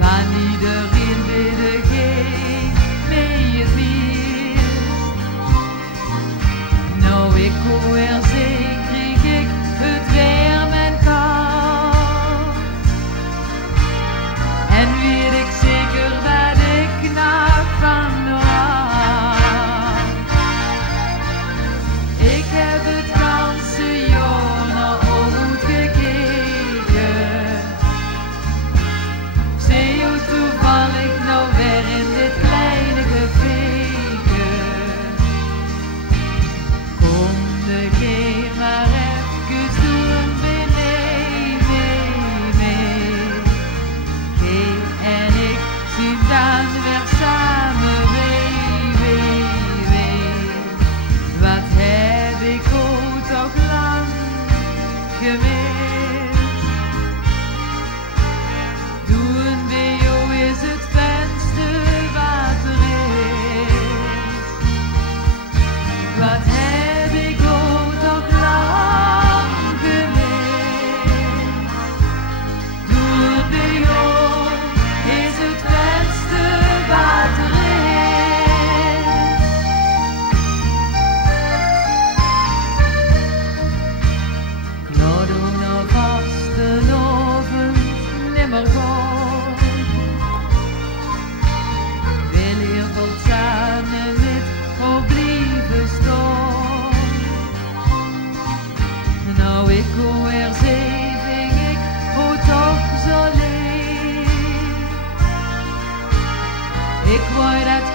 Van iedereen weet degene mee het meest. Nou ik hoor er zee, kreeg ik het weer mijn kant. En weet ik zeker dat ik naar van had. Ik heb het ganse jaar naar goed gekeken. Zie je toevallig nou weer in dit kleine caféke. Kom de keer maar even doen mee. Kee en ik zien dan weer samen wee. Wat heb ik ook toch lang gemist. Doen bij jou is het fijnste wat er is. Wat heb ik ook toch lang gemist. Doen bij jou is het fijnste wat er is. Klaar nou vast een avond nimmer gaan. Wil hier vol samen met jou blijven staan. Nou ik hoor er zee, denk ik, hoe toch zo leeg. Ik wou dat